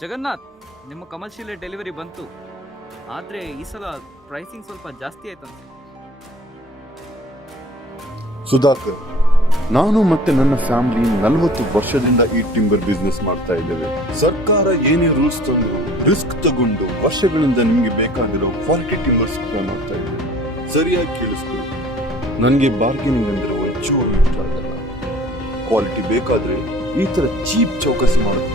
ಜಗನ್ನಾಥ್, ನಿಮ್ಮ commercial delivery ಬಂತು. ಆದರೆ ಈ ಸಲ ಪ್ರೈಸಿಂಗ್ ಸ್ವಲ್ಪ ಜಾಸ್ತಿ ಆಯ್ತಂತೆ. ಸುಧಾಕರ್, ನಾನು ಮತ್ತೆ ನನ್ನ ಫ್ಯಾಮಿಲಿ 40 ವರ್ಷದಿಂದ ಈ ಟಿಂಬರ್ ಬಿಸ್ನೆಸ್ ಮಾಡ್ತಾ ಇದ್ದೇವೆ. ಸರ್ಕಾರ ಏನೇ ರೂಲ್ಸ್ ತಂದು ರಿಸ್ಕ್ ತಗೊಂಡು ವರ್ಷಗಳಿಂದ ನಿಮ್ಗೆ ಬೇಕಾಗಿರೋ ಕ್ವಾಲಿಟಿ ಟಿಂಬರ್ ಸಪ್ಲೈ ಮಾಡ್ತಾ ಇದ್ದೇವೆ. ಸರಿಯಾಗಿ ಕೇಳಿಸ್ಕೊಳ್ಳಿ, ನನಗೆ ಬಾರ್ಗೇನಿಂಗ್ ಅಂದ್ರೆ ಒಂಚೂರು ಇಷ್ಟ ಆಗಲ್ಲ. ಕ್ವಾಲಿಟಿ ಬೇಕಾದ್ರೆ ಈ ತರ ಚೀಪ್ ಚೌಕಸಿ ಮಾಡಬೇಕು.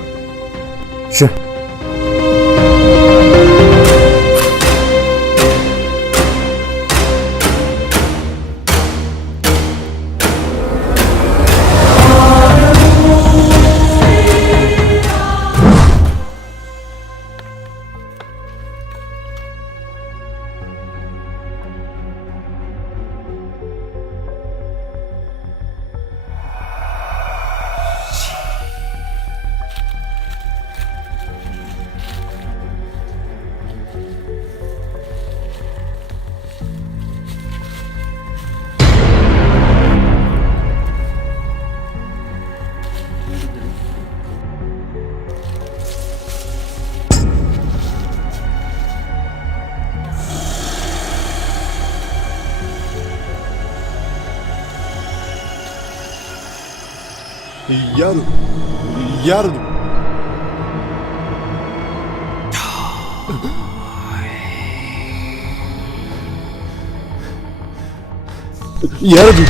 ಯಾರು ಯಾರದು? ಯಾರದು?